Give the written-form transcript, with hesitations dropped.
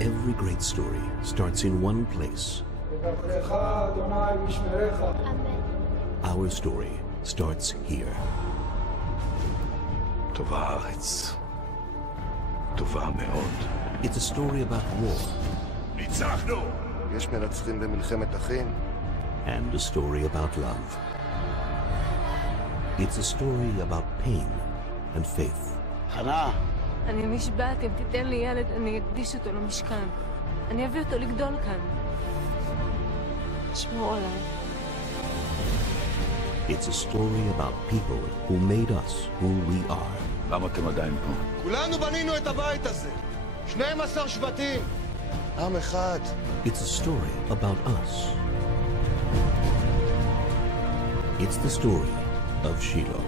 Every great story starts in one place. Our story starts here. טובה הארץ. טובה מאוד. It's a story about war. ניצחנו! יש מנצחים במלחמת אחים. And a story about love. It's a story about pain and faith. חנה! אני נשבעת, אם תיתן לי ילד, אני אקדיש אותו למשכן. אני אביא אותו לגדול כאן. שמור עליי. It's a story about people who made us who we are. למה אתם עדיין פה? כולנו בנינו את הבית הזה. 12 שבטים. עם אחד. It's a story about us. It's the story of Shiloh.